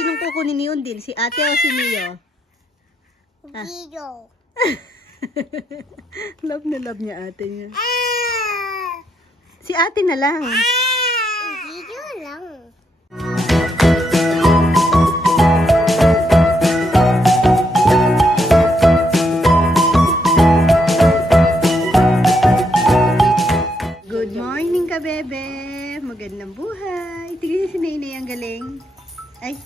Sinong kukunin ni Undil? Si ate o si Mio? Video. Love na love niya ate niya. Si ate na lang. Video lang. Good morning ka, bebe. Magandang buhay. Tingnan si Nainay, ang galing. Ay.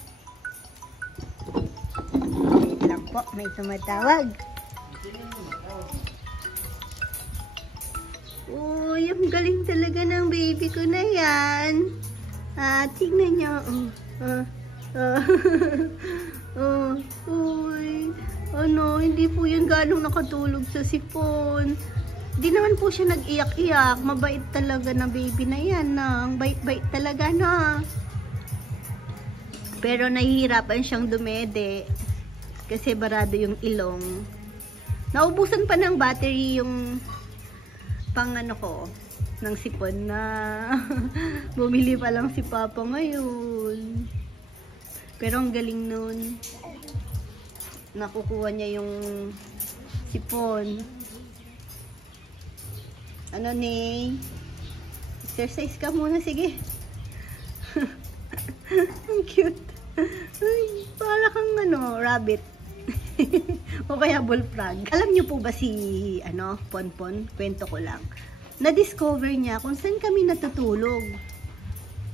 Wait lang po, may tumatawag. Uy, ang galing talaga ng baby ko na yan. Tingnan niyo. Uy. Ano, hindi po yan ganong nakatulog sa sipon. Di naman po siya nag-iyak-iyak. Mabait talaga na baby na yan. Ang bait-bait talaga na. Pero nahihirapan siyang dumede. Kasi barado yung ilong. Naubusan pa ng battery yung pang ano ko, ng sipon na bumili pa lang si Papa ngayon. Pero ang galing nun. Nakukuha niya yung sipon. Ano ni? Exercise ka muna, sige. Ang cute. Ay, para kang ano, rabbit. O kaya bullfrog. Alam niyo po ba si Ponpon? Kwento ko lang. Na-discover niya kung saan kami natutulog.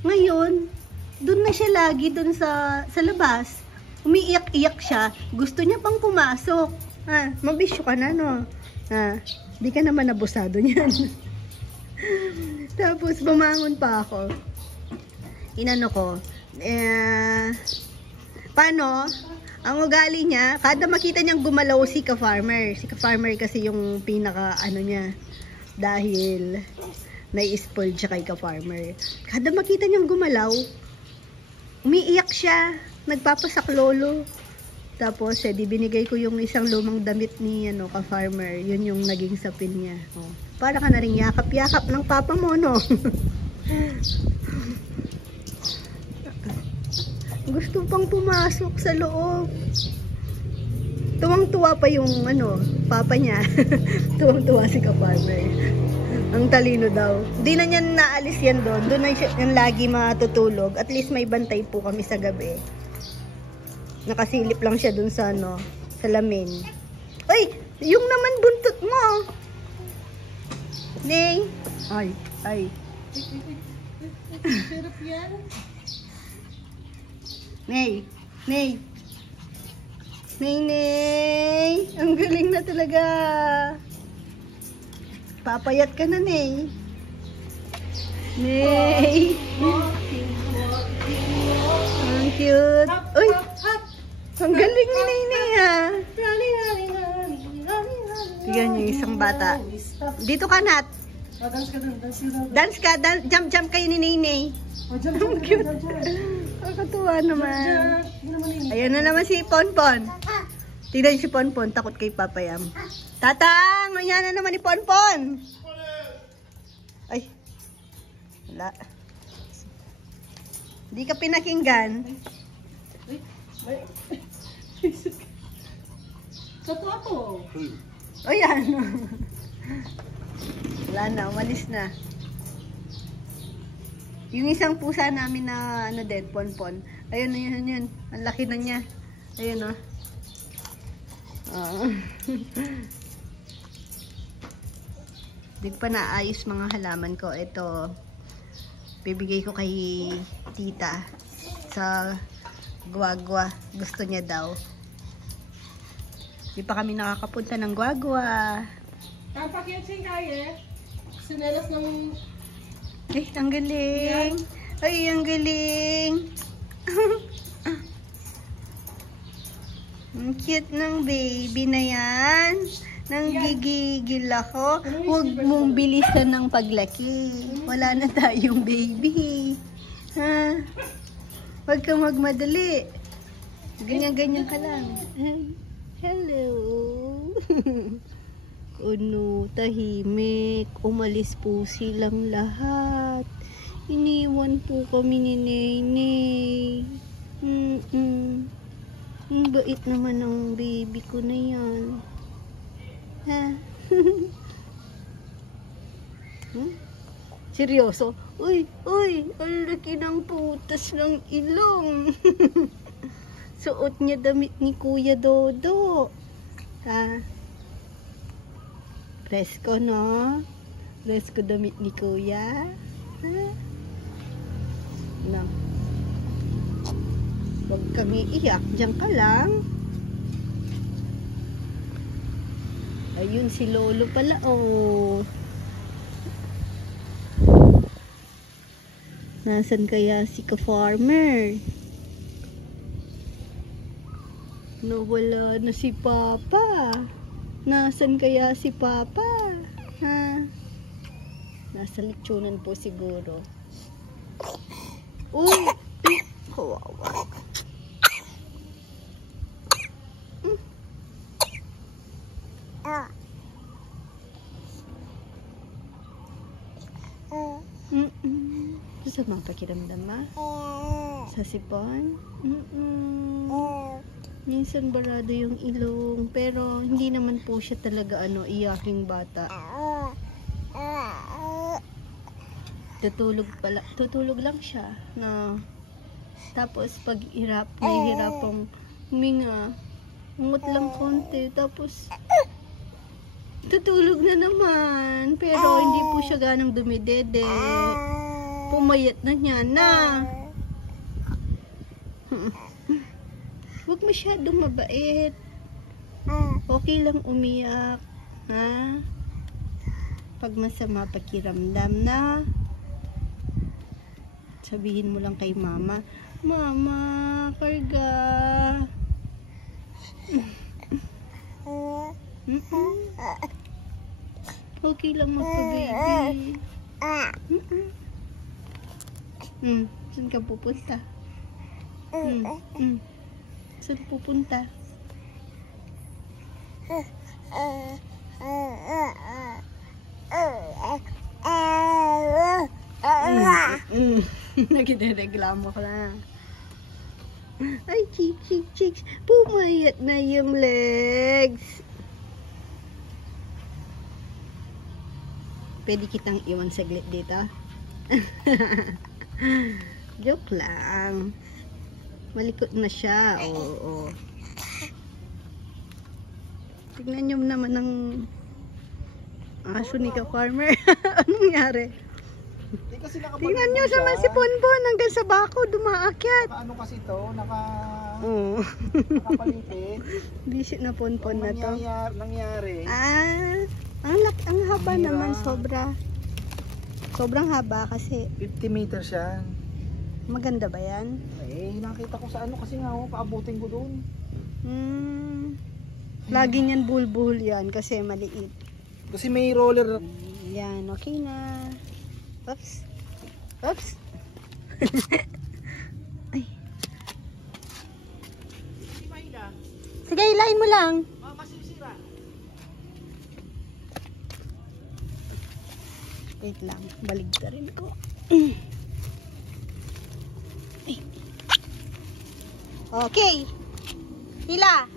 Ngayon, doon na siya lagi, doon sa labas. Umiiyak-iyak siya. Gusto niya pang pumasok. Mabisyo ka na, no? Di ka naman nabusado niyan. Tapos, bumangon pa ako. Inano ko. Paano? Ang ugali niya, kada makita niyang gumalaw si ka-farmer. Si ka-farmer kasi yung pinaka, niya. Dahil, nai-spoil siya kay ka-farmer. Kada makita niyang gumalaw, umiiyak siya. Nagpapasaklolo. Tapos, di binigay ko yung isang lumang damit ni ka-farmer. Yun yung naging sapin niya. Para ka na rin yakap-yakap ng papa mo, no? Gusto pang pumasok sa loob. Tuwang-tuwa pa yung papa niya. Tuwang-tuwa si ka-farmer. Ang talino daw. Di na niya naalis yan doon. Doon na siya lagi matutulog. At least may bantay po kami sa gabi. Nakasilip lang siya dun sa salamin. Ay! Yung naman buntot mo! Ney! Ay. Sarap yan. Ney! Ang galing na talaga. Papayat ka na, Ney. Ney! Ang cute. Uy! Ang galing ni Nainay, ha? Tignan niyo, isang bata. Dito ka, Nat. Dance ka. Jump kayo ni Nainay. Ang cute. Nakakatuwa naman. Ayan na naman si Ponpon. Tignan niyo si Ponpon, takot kay Papa Yam. Tatang! Ayan na naman ni Ponpon. Ay. Wala. Hindi ka pinakinggan. Totoo ako. O yan. Wala na, umalis na. Yung isang pusa namin na Ponpon. Ayun, yun. Ang laki na niya. Ayun, o. Di pa naayos mga halaman ko. Ito, bibigay ko kay tita sa Guagua. Gusto niya daw. Di pa kami nakakapunta ng Guagua. Tampak yan siya kaya. Sinelas ng... Ay, ang galing. Ay, ang galing. Ang cute ng baby na yan. Nanggigigil ako. Huwag mong bilisan ng paglaki. Wala na tayong baby. Ha? Huwag kang magmadali. Ganyan-ganyan ka lang. Hello. Ano, tahimik. Umalis po silang lahat. Iniwan po kami ni Nenay. Ang bait naman ng baby ko na yan. Ha? Seryoso? Uy, ang laki ng putas ng ilong. Suot niya damit ni Kuya Dodo. Ha? Presko, no? Presko damit ni Kuya. Ha? No. Huwag kang iiyak. Diyan ka lang. Ayun, si Lolo pala, oh. Nasaan kaya si ka-farmer? Nawala na si Papa. Nasaan kaya si Papa? Ha? Nasa lechonan po siguro. Uy! Kawawa. Sa mga pakiramdam ma? Sa sipon? Minsan barado yung ilong, pero hindi naman po siya talaga iyaking bata. Tutulog lang siya na tapos pag nahihirapang huminga, ungot lang konti, tapos tutulog na naman, pero hindi po siya ganang dumidede. Pumayat na niya na. Huwag masyadong mabait. Okay lang umiyak. Ha? Pag masama pakiramdam na, sabihin mo lang kay mama, Mama, karga. Okay lang magpa-baby. Saan ka pupunta? Saan pupunta? Nagreklamo ka na. Ay, chicks. Pumayat na yung legs. Pwede kitang iwan saglit dito. Joke lang. Malikot na siya. Oo. Tignan nyo naman ng aso ni ka-farmer. Anong nangyari? Tingnan nyo naman si Ponpon hanggang sa bako dumaakyat. Ano kasi ito? Nakapalipit. Visit na Ponpon na to. Nangyari. Ang haba naman sobra. Sobrang haba kasi. 50 meters siya. Maganda ba yan? Nakita ko sa kasi nga paabutin ko doon. Lagi niyan bulbul yan kasi maliit. Kasi may roller. Yan, okay na. Oops. Ay. Sige, ilahin mo lang. Wait lang, baligta rin ako. Okay. Hila.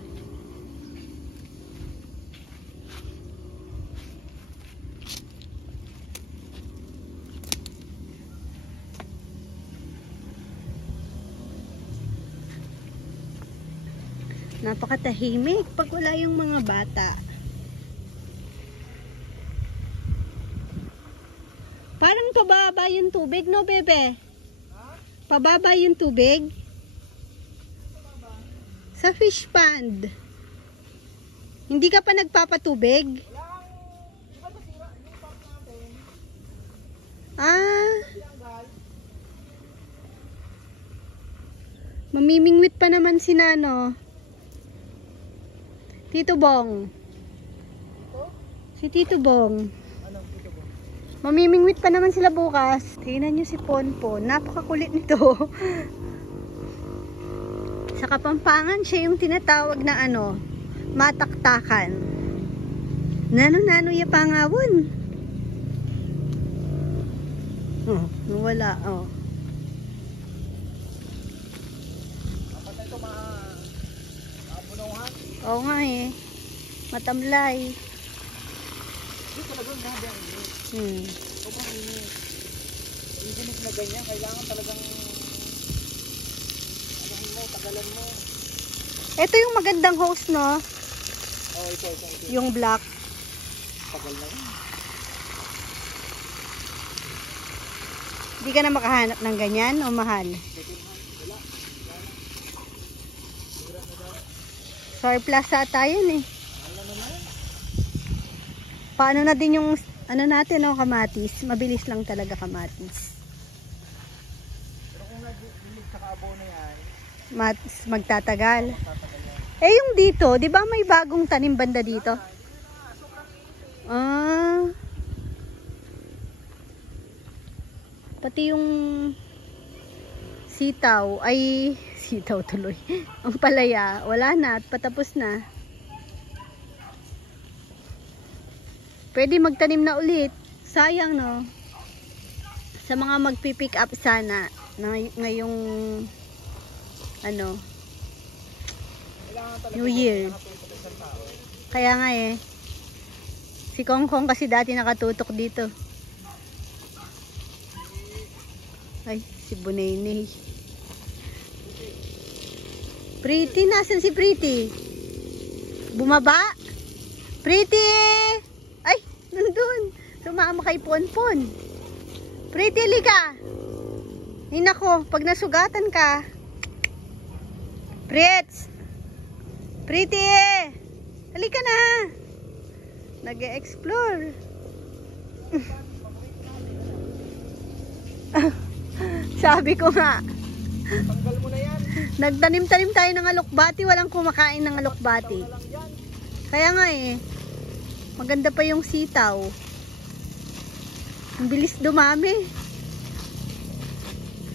Napakatahimik pag wala yung mga bata. Parang pababa yung tubig, no, bebe? Pababa yung tubig? Sa fish pond. Hindi ka pa nagpapatubig? Mamimingwit pa naman si Nano. Tito Bong. Si Tito Bong. Mamimingwit pa naman sila bukas. Tingnan nyo si Ponpon. Napakakulit nito. Sa Kapampangan, siya yung tinatawag na mataktakan. Nano ya pangawon. Wala, Oo nga eh. Matamlay. Hindi talagang grabe ang init. Sobrang init. Even if na ganyan, kailangan talagang anahin mo, tagalan mo. Ito yung magandang hose, no? Oh, ito. Yung black. Tagal na yun. Hindi ka na makahanap ng ganyan o mahal? Wala. Surplus ata yun eh. Wala naman. Paano na din yung ano natin, no, kamatis? Mabilis lang talaga kamatis. Pero kung nag-ilig sa kaabono yan, Magtatagal. tatagal yan. Eh yung dito, di ba may bagong tanim banda dito? Ah. Pati yung sitaw, ay sitaw tuloy. Ang palaya, wala na at patapos na. Pwede magtanim na ulit. Sayang, no? Sa mga magpipick up sana na ngayong ano, Kailangan talaga New Year. nakatutok isang tao. Kaya nga eh. Si Kong Kong kasi dati nakatutok dito. Ay, si Bunene. Pretty, nasan si Pretty? Bumaba? Pretty! Ay, nandun. Sumama kay Ponpon. Pretty, lika. Ay nako, pag nasugatan ka. Prits! Pretty! Halika na! Nag-e-explore. Sabi ko nga, Tanggal mo na yan. nagtanim-tanim tayo ng alokbati, walang kumakain ng alokbati. Wala lang yan. Kaya nga eh, maganda pa yung sitaw. Ang bilis dumami.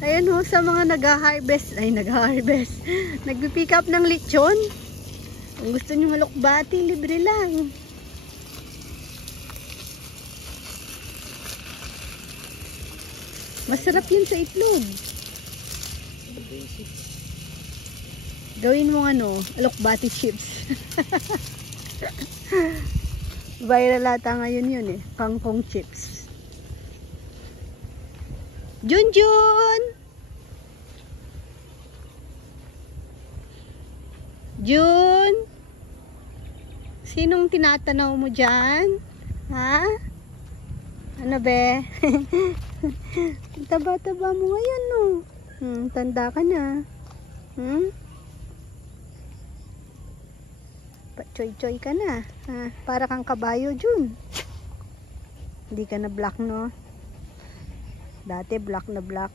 Ayan ho, sa mga nag-harvest, nagpipick up ng lechon. Kung gusto nyo alokbati, libre lang. Masarap yun sa itlog. Gawin mo ano, alokbati chips. Viral ata ngayon yun eh, kangkong chips. Junjun! Jun! Sinong tinatanaw mo dyan? Ha? Ano be? Taba-taba mo ngayon no. Tanda ka na. Choy-choy ka na. Ha? Para kang kabayo, Jun. Hindi ka na black, no? Dati black na black.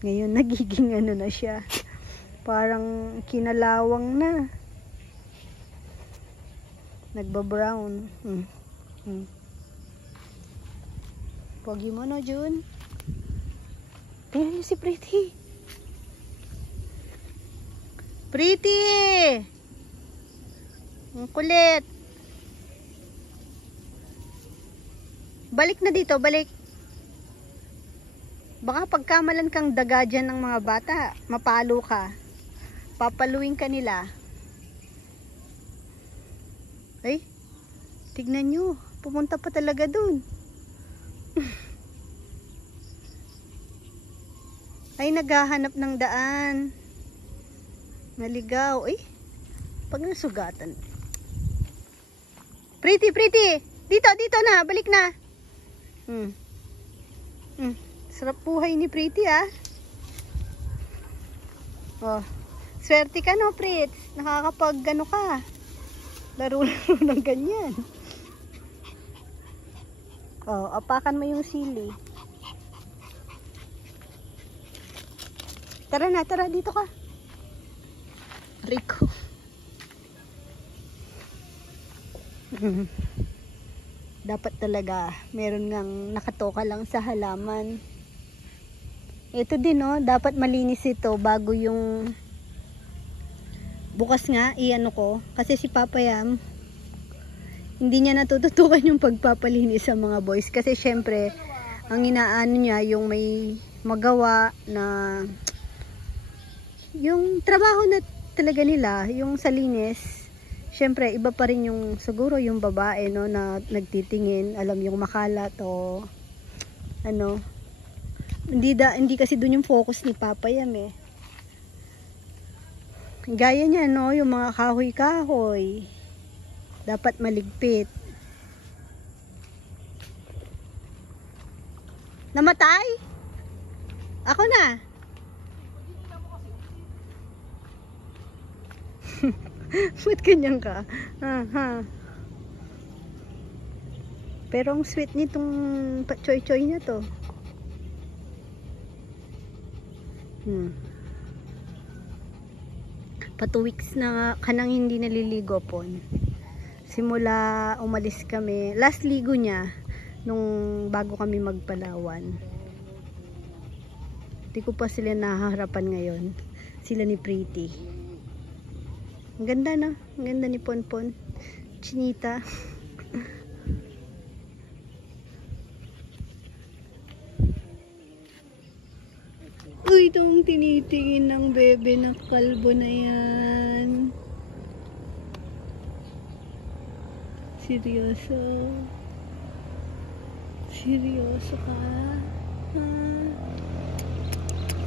Ngayon nagiging ano na siya. Parang kinalawang na. Nagba-brown. Pogi mo, no, Jun? Tingnan niyo si Pretty. Pretty! Ang kulit. Balik na dito, balik. Baka pagkamalan kang daga dyan ng mga bata, mapalo ka. Papaluin ka nila. Ay, tignan nyo. Pumunta pa talaga dun. Ay, naghahanap ng daan. Naligaw. Ay, pag nasugatan. Pretty, Pretty! Dito, dito na. Balik na. Sarap buhay ni Pretty, ah. Oh, swerte ka, no, Pritz? Nakakapag, ano ka, laro-laro ng ganyan. Oh, apakan mo yung sili. Tara na, tara, dito ka. Rico. Dapat talaga meron ngang nakatoka lang sa halaman. Ito din, no, dapat malinis ito bago yung bukas nga, iano ko. Kasi si Papa Yam, hindi niya natututukan yung pagpapalinis sa mga boys. Kasi syempre, ang inaano niya yung may magawa na yung trabaho na talaga nila, yung sa linis, syempre iba pa rin yung siguro yung babae no na nagtitingin, alam yung makalat o ano. Hindi kasi doon yung focus ni Papa Yam eh. Gaya niya no, yung mga kahoy-kahoy. Dapat maligpit. Namatay? Ako na. Ba't ganyan ka? Pero ang sweet nitong choy-choy niya to. Pa 2 weeks na kanang hindi naliligo po. Simula umalis kami, last ligo niya nung bago kami magpalawan. Hindi ko pa sila nahaharapan ngayon. Sila ni Pretty. Ang ganda no? Ang ganda ni Ponpon. Chinita. Uy, itong tinitingin ng bebe na kalbo na yan. Seryoso? Seryoso ka? Ha?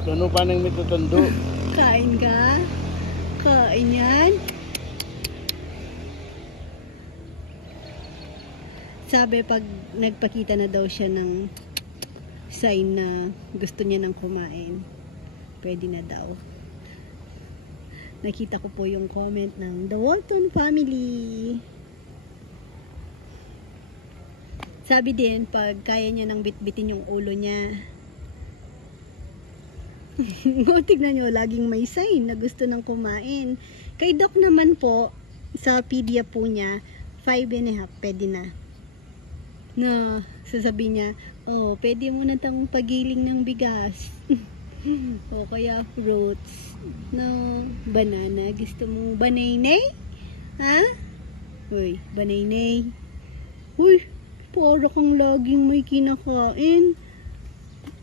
Ano pa nang mitutando? Kain ka? Kain yan? Sabi pag nagpakita na daw siya ng sign na gusto niya nang kumain, pwede na daw. Nakita ko po yung comment ng The Walton Family. Sabi din, pag kaya niya nang bitbitin yung ulo niya. Tignan nyo, laging may sign na gusto nang kumain. Kay Doc naman po, sa pedia po niya, 5.5, pwede na. Na, sasabihin niya, oh, pwede mo na tang pagiling ng bigas. O kaya fruits. No, banana. Gusto mo banaynay? Ha? Uy, banaynay. Uy, para kang laging may kinakain.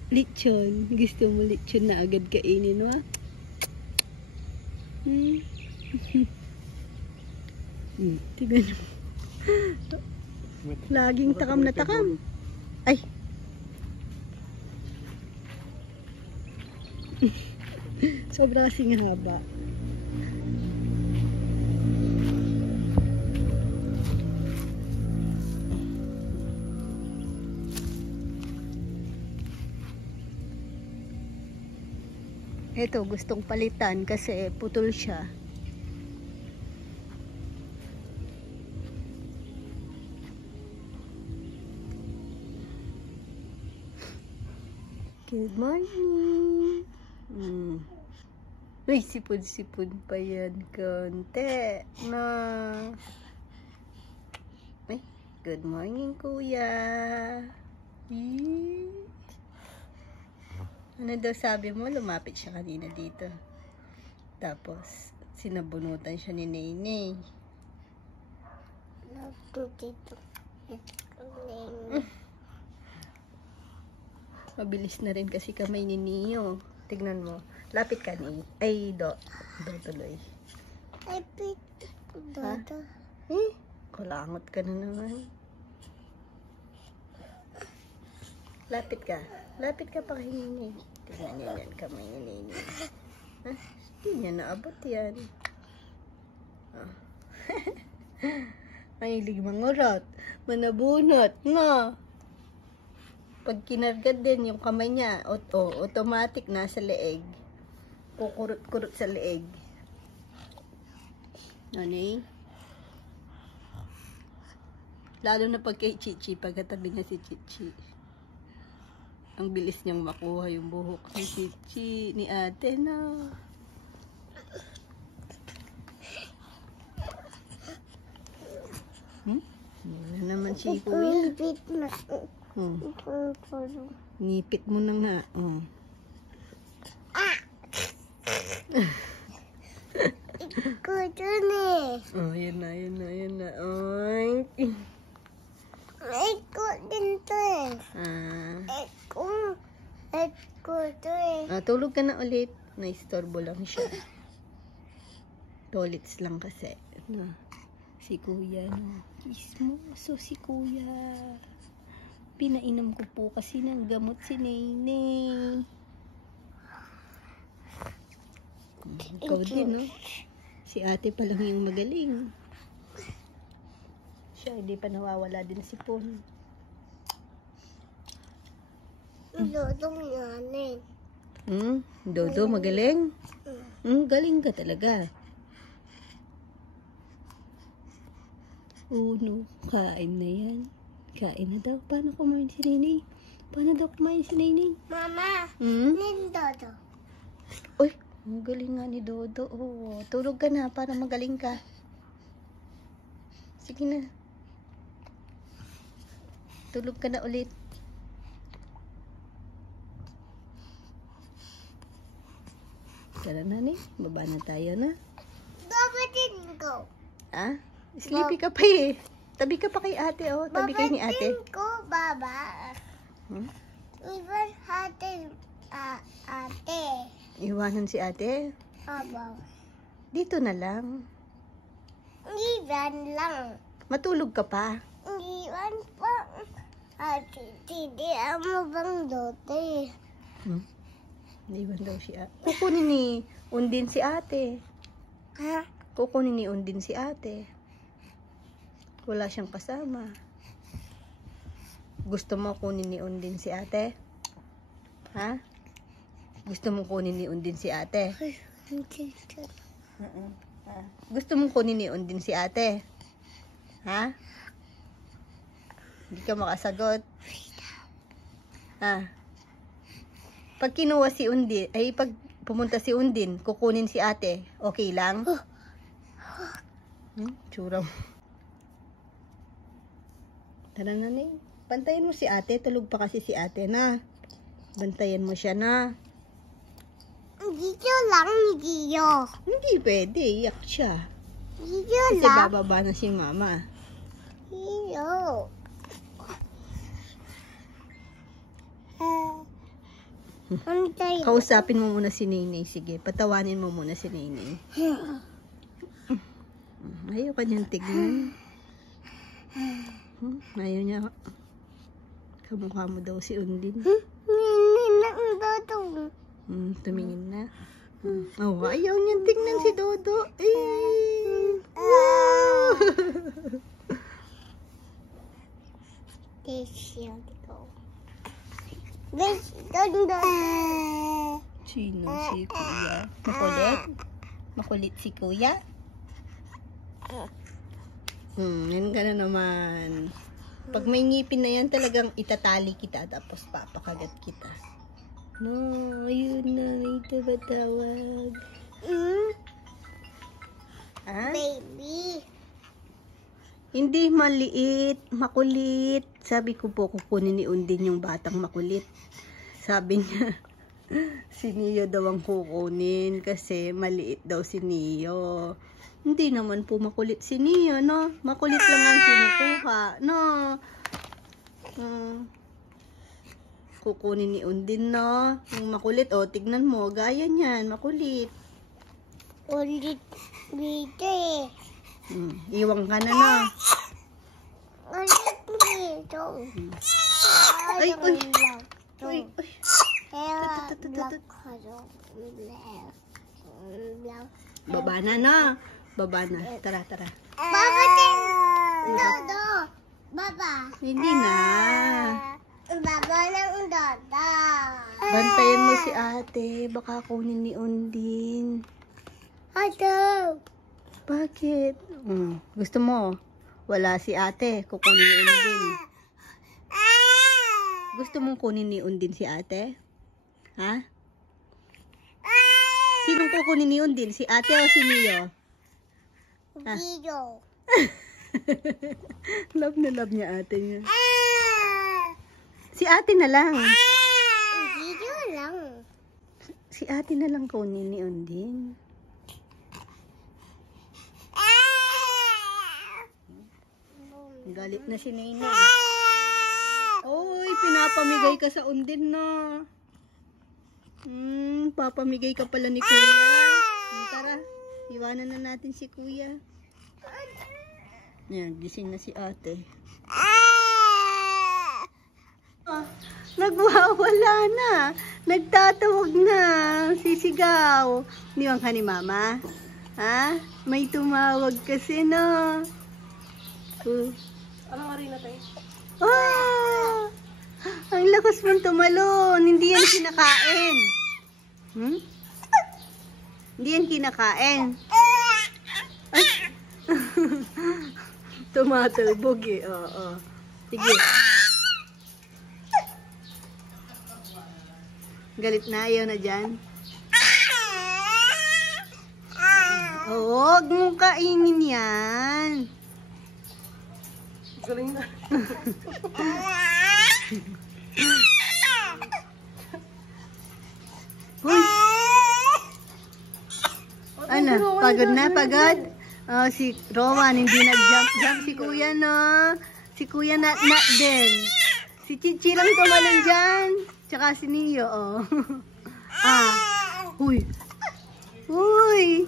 Lechon. Gusto mo lechon na agad kainin, wa? Tignan nyo. Laging takam na takam. Ay. Sobra kasing haba. Ito, gustong palitan kasi putol siya. Good morning. Uy, sipon-sipon pa yan. Konti na. Ay, good morning, kuya. Ano daw sabi mo? Lumapit siya kanina dito. Tapos, sinabunutan siya ni Nene. Mabilis na rin kasi kamay ni Neo. Tignan mo. Lapit ka ni. Ay, do tuloy. Ha? Kulangot ka na naman. Lapit ka. Lapit ka pa kay Nene. Tignan niya yan kamay ni Nene. Ha? Hindi niya naabot yan. Mahilig mangurot. Manabunot. No? Pag kinargad din yung kamay niya, automatic nasa leeg. Kukurot-kurot sa leeg. Ano lalo na pag kay Chichi, pagkatabi niya si Chichi. Ang bilis niyang makuha yung buhok ni Chichi, ni ate na. Wala naman si kuya. Nipit mo na nga. Yan na. Ay. Eko din to eh. Eko to eh. Tulog ka na ulit. Naistorbo lang siya. Tolits lang kasi. No? Si kuya, no? Kismoso si kuya. Pinainom ko po kasi ng gamot si Nene. Ikaw din, no? Si ate pa lang yung magaling. Siya, hindi pa nawawala din si Pon. Dodong yan Dodo, magaling? Galing ka talaga. No. Kain na yan. Kain na daw. Paano kumain si Nene? Paano daw kumain si Nene? Mama, Dodo. Uy, magaling nga ni Dodo. Oh, tulog ka na para magaling ka. Sige na. Tulog ka na ulit. Tara na, ni. Baba na tayo na. Baba din ko. Ah? Sleepy ka pa eh. Tabi ka pa kay ate, oh. Tabi kayo ni ate. Baba din ko, baba. Iwan ate. Iwanan si ate? Baba. Dito na lang. Iwan lang. Matulog ka pa. Iwan pa. Ate, hindi mo bang dote? Iwan daw si ate. Kukunin ni Undin si ate. Ha? Kukunin ni Undin si ate. Wala siyang kasama. Gusto mo kunin ni Undin si ate? Ha? Gusto mo kunin ni Undin si ate? Gusto mong kunin ni Undin si ate? Ha? Hindi ka makasagot. Ha? Pag kinuha si Undin, ay pag pumunta si Undin, kukunin si ate, okay lang? Tsura mo. Tara na, Ning. Bantayan mo si ate. Tulog pa kasi si ate na. Bantayan mo siya na. Dito lang, Gio. Hindi pwede. Iyak siya. Dito Kasi lang. bababa na si mama. Gio. Kausapin mo muna si Nene. Sige, patawanin mo muna si Nene. Ayaw kanyang tignan. Ayaw niya. Kamukha mo daw si Undin. Tumingin na. Ayaw niyang tignan si Dodo. Sino si kuya? Makulit? Makulit si kuya? Yan ka na naman. Pag may ngipin na yan, talagang itatali kita tapos papakagat kita. No, ayun na, may tabatawag. Ha? Baby. Hindi maliit, makulit. Sabi ko po, kukunin ni Undin yung batang makulit. Sabi niya, si Neo daw ang kukunin kasi maliit daw si Neo. Hindi naman po makulit si Neo, no? Makulit lang ang kinukuha, no? Kukunin ni Undin, no? Yung makulit, tignan mo, gaya niyan, makulit. Ulit dito eh. Iwang ka na, no? Ulit dito. Ay, uy. Uy, uy. Baba na, no? Baba na. Tara, tara. Baba din. Dodo. Baba. Hindi na. Baba ng Dodo. Bantayan mo si ate. Baka kunin ni Undin. Ato. Bakit? Gusto mo? Wala si ate. Kukunin ni Undin. Gusto mong kunin ni Undin si ate? Ha? Sinong kukunin ni Undin? Si ate o si Neo? Gio. Love na love niya ate niya. Si ate na lang. Gio lang. Si ate na lang kunin ni Undin. Galit na si Nene. Oy, pinapamigay ka sa Undin na. Papamigay ka pala ni Kuya. Tara, Iwanan na natin si kuya. Yan, gising na si ate. Nagwawala na. Nagtatawag na. Sisigaw. Niwan ka ni mama? Ha? May tumawag kasi, no? Anong arena tayo? Ah! Ang lakas mong tumalon. Hindi yan kinakain. Hindi yan kinakain. Ay. Tumatalbog eh. Oo. Sige. Galit na, ayaw na dyan. Huwag mong kainin yan. Galing na. Uy. Ano? Pagod na? Pagod? Oh, si Rowan, hindi nag-jump si kuya, no? Si kuya not din. Si Chichi lang tumalon dyan. Tsaka si Neo, oh. Uy. Uy.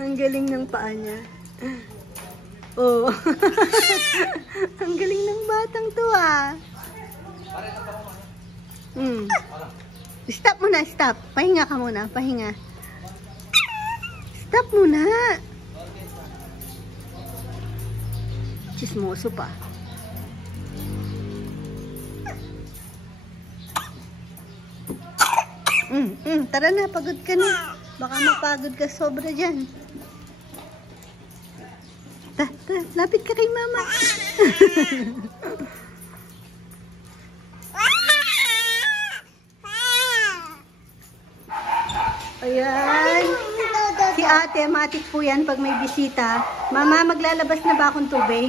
Ang galing ng paa niya. Oh. Ang galing ng batang to, Stop muna, stop. Pahinga ka muna, pahinga. Stop muna. Chismoso pa. Tara na, pagod ka na. Baka mapagod ka sobra dyan. Lapit ka kay mama. Ayan. Si ate, matik po yan pag may bisita. Mama, maglalabas na ba akong tubig?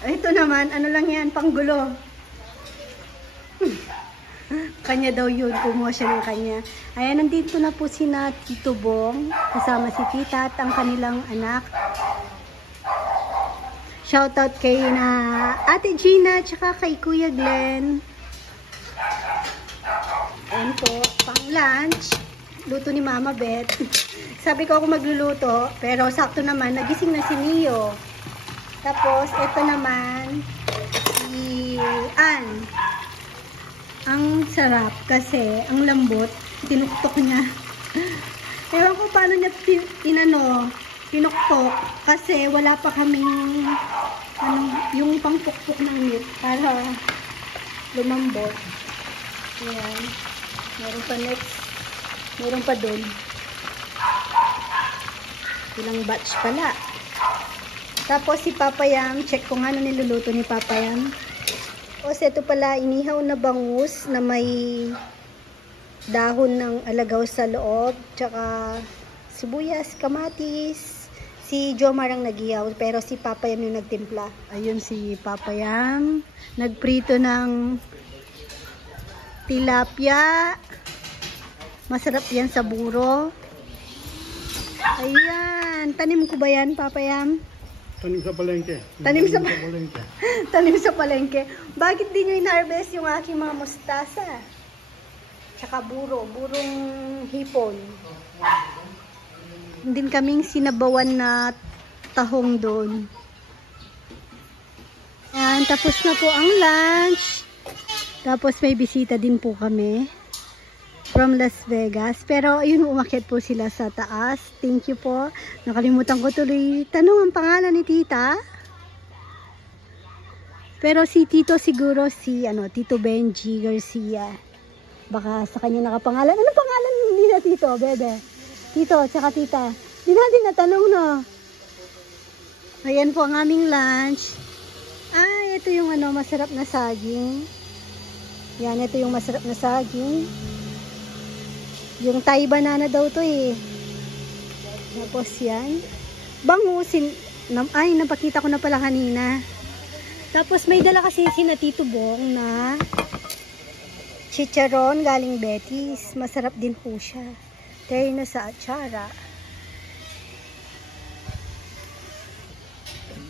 Ito naman, ano lang yan, panggulo. Kanya daw yun, kumuha siya ng kanya. Ayan, nandito na po si Tito Bong, kasama si tita at ang kanilang anak. Shoutout kay Ate Gina, tsaka kay Kuya Glenn. Ayan po, pang lunch. Luto ni Mama Beth. Sabi ko ako magluluto, pero sakto naman, nagising na si Neo. Tapos, ito naman, si Ann. Ang sarap kasi, ang lambot, tinuktok niya. Ewan ko paano niya tinuktok kasi wala pa kaming yung pangpukpok ng meat para lumambot. Ayan. Meron pa next. Meron pa doon. Ilang batch pala. Tapos si Papayam, check ko nga ano niluluto ni Papayam. Tapos ito pala, inihaw na bangus na may dahon ng alagaw sa loob. Tsaka sibuyas, kamatis. Si Jomar ang nag-ihaw, pero si Papayam yung nagtimpla. Ayun si Papayam. Nagprito ng tilapia. Masarap yan sa buro. Ayan. Tanim ko ba yan, Papayam? Tanim sa palengke. Tanim sa palengke. Tanim sa palengke. Bakit di nyo in-harvest yung aking mga mustasa? Tsaka buro. Burong hipon. Din kaming sinabawan na tahong doon. Ayan. Tapos na po ang lunch. Tapos may bisita din po kami from Las Vegas. Pero ayun, umakyat po sila sa taas. Thank you po. Nakalimutan ko tuloy tanong ang pangalan ni tita. Pero si tito siguro si Tito Benji Garcia. Baka sa kanya nakapangalan. Anong pangalan nila tito, bebe? Tito, tsaka tita. Di natin natanong, no? Ayan po ang aming lunch. Ito yung masarap na saging. Yan, ito yung masarap na saging. Yung Thai banana daw to eh. Tapos yan. Bangusin. Napakita ko na pala kanina. Tapos may dala kasi si Tito Bong na chicharon galing Betty's. Masarap din po siya. Terno sa atsara.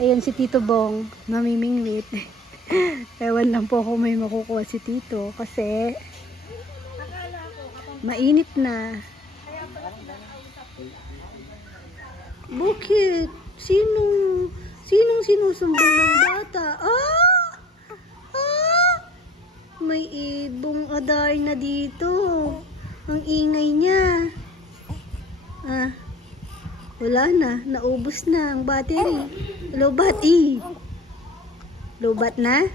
Ayun si Tito Bong. Mamimingwit. Ewan lang po kung may makukuha si Tito. Kasi Mainit na. Bakit? Sinong sinusumbong ng bata? May ibong adar na dito. Ang ingay niya. Wala na. Naubos na ang battery. Lobat Lobat na?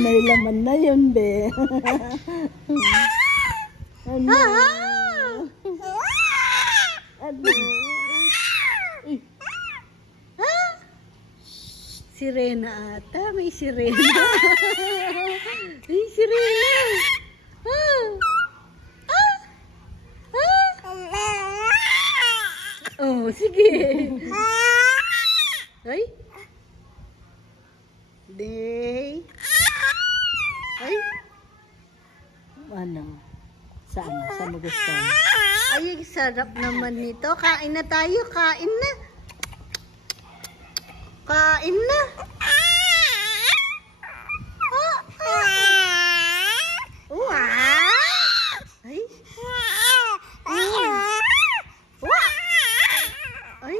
May laman na yun, be. Ano? Ano? Sirena ata. May sirena. May sirena. Oh, sige. Ay. Day. Ay. Ano? Saan? Saan mo gusto? Ay, sarap naman nito. Kain na tayo. Kain na. Kain na. Ay. Ay.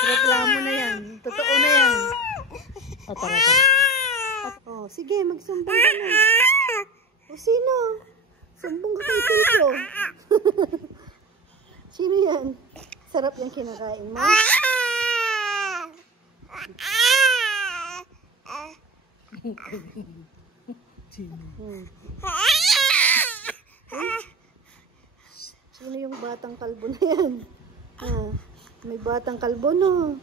Reklamo na yan. Totoo na yan. O, tara. O, sige, magsumbong ka na. O, sino? Sumbong ka kay Tito. Sino yan? Sarap yung kinakain mo. Sino yung batang kalbo na yan? May batang kalbo, no?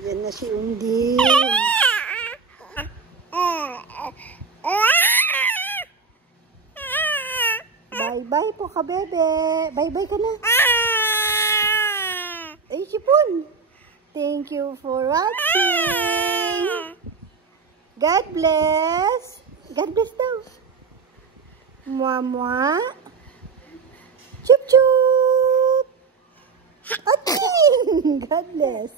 Yan na si Undin. Bye-bye po ka, bebe. Bye-bye ka na. Ay, Sipon. Thank you for watching. God bless. God bless daw. Mwah-mwah. Chup-chup. Okay. God bless.